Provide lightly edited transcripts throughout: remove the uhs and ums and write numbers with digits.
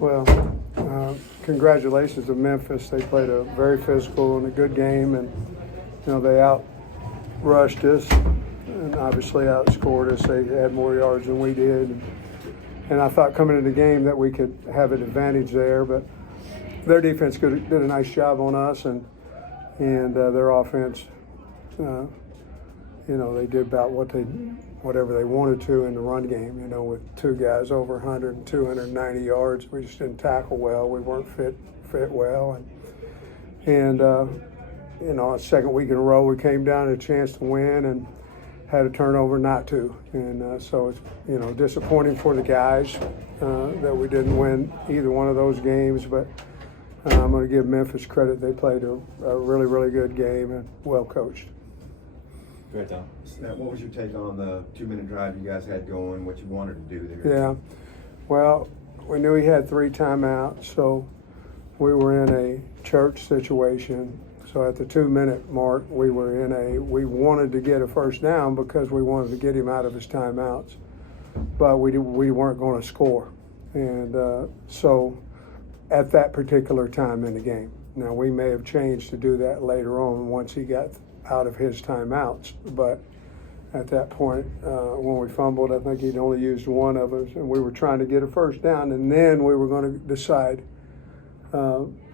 Well, congratulations to Memphis. They played a very physical and a good game, and they outrushed us and obviously outscored us. They had more yards than we did, and I thought coming into the game that we could have an advantage there, but their defense did a nice job on us, and their offense, they did about whatever they wanted to in the run game, with two guys over 100 and 290 yards. We just didn't tackle well. We weren't fit well. A second week in a row, we came down to a chance to win and had a turnover not to. And so it's, disappointing for the guys that we didn't win either one of those games. But I'm going to give Memphis credit. They played a really, really good game and well coached. Great, Tom. What was your take on the 2-minute drive you guys had going, what you wanted to do there? Yeah, well, we knew he had 3 timeouts, so we were in a church situation. So at the 2-minute mark, we wanted to get a first down because we wanted to get him out of his timeouts, but we weren't going to score. And so at that particular time in the game. Now, we may have changed to do that later on once he got out of his timeouts, but at that point, when we fumbled, I think he'd only used one of us, and we were trying to get a first down, and then we were going to decide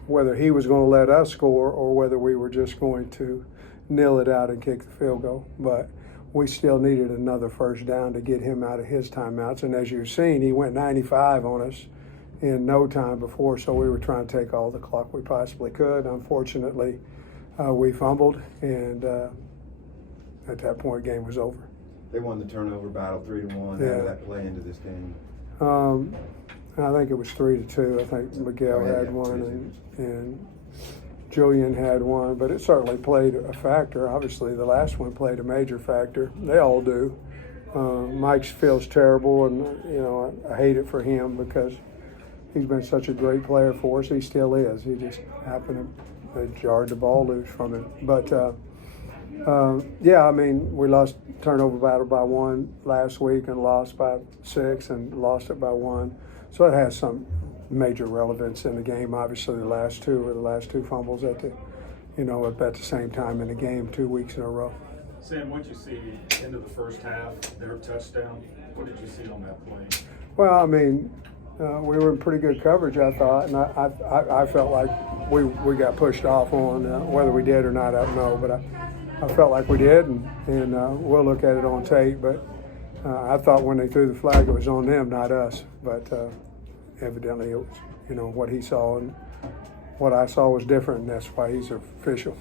whether he was going to let us score or whether we were just going to nil it out and kick the field goal. But we still needed another first down to get him out of his timeouts, and as you've seen, he went 95 on us in no time before, so we were trying to take all the clock we possibly could. Unfortunately, we fumbled, and at that point, game was over. They won the turnover battle 3-1. Yeah. How did that play into this game? I think it was 3-2. I think Miguel had one, and Julian had one, but it certainly played a factor. Obviously, the last one played a major factor. They all do. Mike feels terrible, and I hate it for him because he's been such a great player for us. He still is. He just happened to jarred the ball loose from him. But we lost turnover battle by 1 last week and lost by 6 and lost it by 1. So it has some major relevance in the game. Obviously, the last two fumbles at the same time in the game 2 weeks in a row. Sam, what did you see into the first half, their touchdown? What did you see on that play? Well, we were in pretty good coverage, I thought, and I felt like we got pushed off on whether we did or not, I don't know, but I felt like we did, and we'll look at it on tape. But I thought when they threw the flag, it was on them, not us. But evidently, it was what he saw, and what I saw was different, and that's why he's official.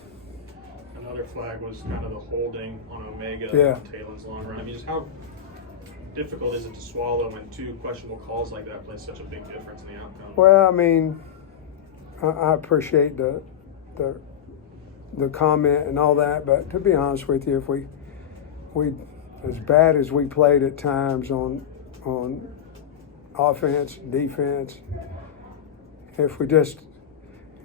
Another flag was kind of the holding on Omega, Yeah. Taylor's long run. Just how difficult is it to swallow when 2 questionable calls like that play such a big difference in the outcome? Well, I appreciate the comment and all that, but to be honest with you, if we as bad as we played at times on offense, defense, if we just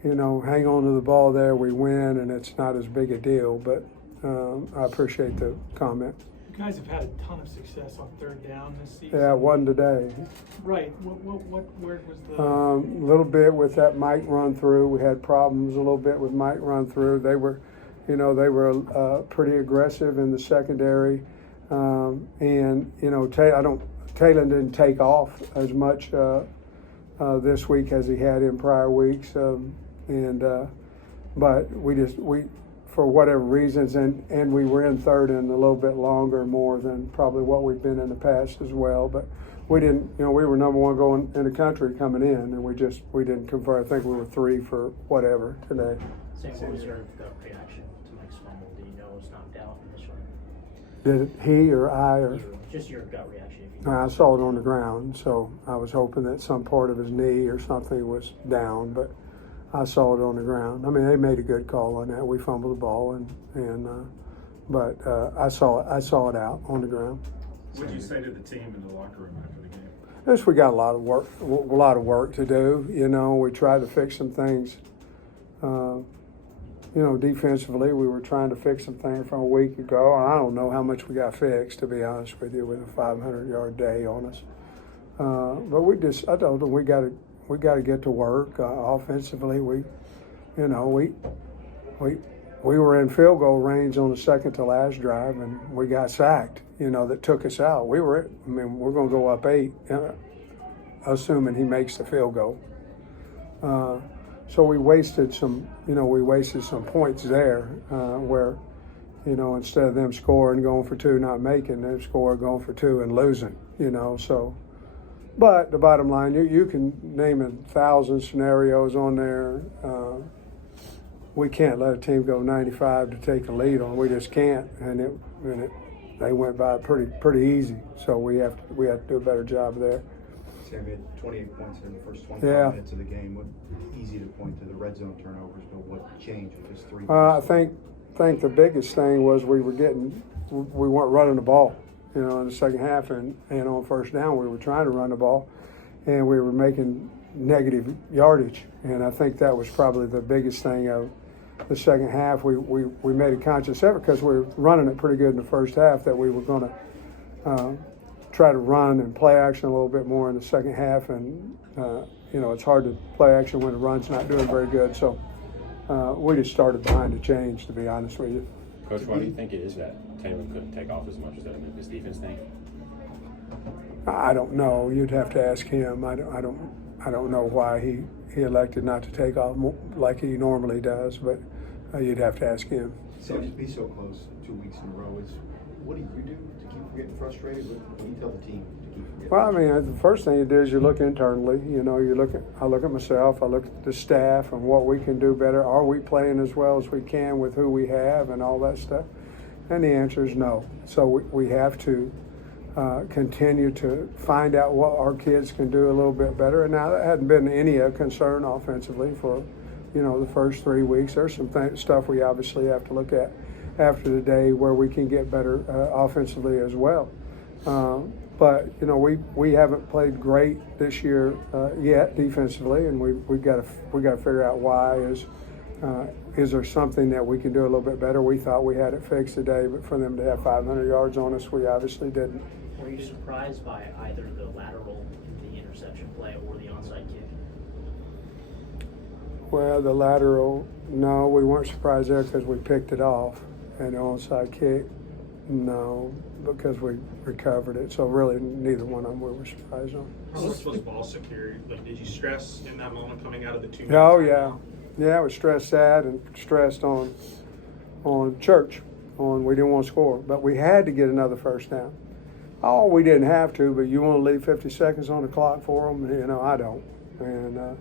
hang on to the ball there, we win, and it's not as big a deal. But I appreciate the comment. You guys have had a ton of success on 3rd down this season. Yeah, one today. Right. Where was the? A little bit with that Mike run through. We had problems a little bit with Mike run through. They were pretty aggressive in the secondary, Taylor didn't take off as much this week as he had in prior weeks, but we for whatever reasons, and we were in 3rd and a little bit longer, more than probably what we've been in the past as well. But we didn't, we were number 1 going in the country coming in, and we didn't convert. I think we were 3 for whatever today. Sam, what was your gut reaction to Mike's fumble? Did you know it was knocked out initially? Did he or I or? Just your gut reaction. If you I saw it on the ground, so I was hoping that some part of his knee or something was down, but I saw it on the ground. They made a good call on that. We fumbled the ball, but I saw it out on the ground. What did you say to the team in the locker room after the game? Yes, we got a lot of work to do. We tried to fix some things. Defensively, we were trying to fix some things from a week ago. I don't know how much we got fixed, to be honest with you, with a 500-yard day on us. But I told them we got to get to work offensively. We were in field goal range on the second to last drive, and we got sacked. That took us out. We're going to go up 8, assuming he makes the field goal. So we wasted some points there where, instead of them scoring, going for 2, not making, they score, going for 2 and losing. So. But the bottom line, you can name 1,000 scenarios on there. We can't let a team go 95 to take the lead on. We just can't, and they went by pretty easy. So we have to do a better job there. Sam, we had 28 points in the first 25 minutes of the game. Easy to point to the red zone turnovers, but what changed with just 3? I think the biggest thing was we weren't running the ball. In the second half, and on first down, we were trying to run the ball, and we were making negative yardage. And I think that was probably the biggest thing of the second half. We made a conscious effort because we were running it pretty good in the first half that we were going to try to run and play action a little bit more in the second half. And, it's hard to play action when the run's not doing very good. So we just started behind the change, to be honest with you. Coach, why do you think it is that Taylor couldn't take off as much as that Memphis defense thing? I don't know. You'd have to ask him. I don't know why he elected not to take off like he normally does, but you'd have to ask him. Sam, to be so close 2 weeks in a row, what do you do to keep from getting frustrated? What do you tell the team to keep from getting frustrated? The first thing you do is you look internally. I look at myself. I look at the staff and what we can do better. Are we playing as well as we can with who we have and all that stuff? And the answer is no. So we have to continue to find out what our kids can do a little bit better. And now that hadn't been any concern offensively for, the first 3 weeks. There's some stuff we obviously have to look at after the day where we can get better offensively as well. But we haven't played great this year yet defensively, and we've got to figure out why. Is there something that we can do a little bit better? We thought we had it fixed today, but for them to have 500 yards on us, we obviously didn't. Were you surprised by either the lateral, the interception play, or the onside kick? Well, the lateral, no, we weren't surprised there because we picked it off. And the onside kick, no, because we recovered it. So really, neither one of them we were surprised on. How much was ball security? Like, did you stress in that moment coming out of the 2 minutes? Oh yeah, I was stressed that and stressed on church. We didn't want to score, but we had to get another first down. Oh, we didn't have to, but you want to leave 50 seconds on the clock for them? I don't. And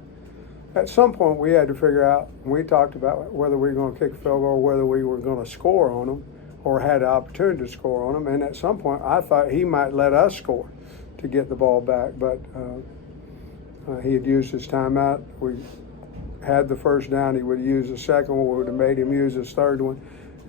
at some point, we had to figure out. We talked about whether we were going to kick a field goal or whether we were going to score on them, or had the opportunity to score on them. And at some point, I thought he might let us score to get the ball back, but he had used his timeout. We had the first down. He would have used the second one. We would have made him use his third one,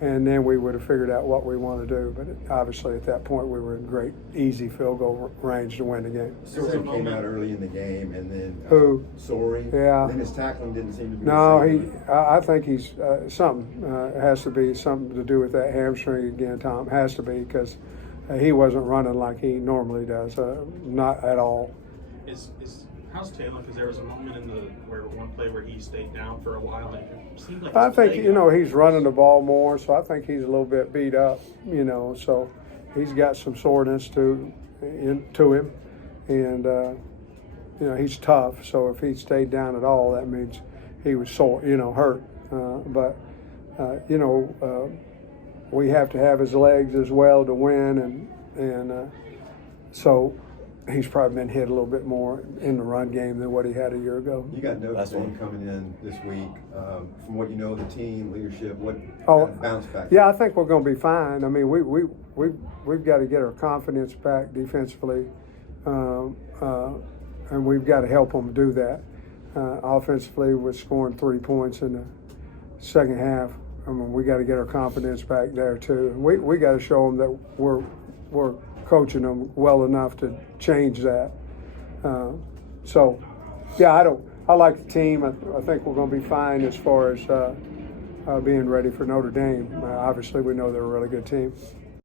and then we would have figured out what we want to do. But obviously, at that point, we were in great, easy field goal range to win the game. Sorry came out early in the game, and then Who? Sorry. Yeah. Then his tackling didn't seem to be. No, the same. I think he's something has to be something to do with that hamstring again. Tom has to be because he wasn't running like he normally does, not at all. How's Taylor? Because there was a moment in one play where he stayed down for a while. And it seemed like I think he's running the ball more, so I think he's a little bit beat up. So he's got some soreness to him, and he's tough. So if he stayed down at all, that means he was sore, hurt. But we have to have his legs as well to win, and so. He's probably been hit a little bit more in the run game than what he had a year ago. You got Notre Dame coming in this week. From what you know, the team leadership, what bounce back? Yeah, I think we're going to be fine. I mean, we've got to get our confidence back defensively, and we've got to help them do that. Offensively, we're scoring 3 points in the second half. I mean, we got to get our confidence back there too. We got to show them that we're coaching them well enough to change that. I like the team. I think we're going to be fine as far as being ready for Notre Dame. Obviously, we know they're a really good team.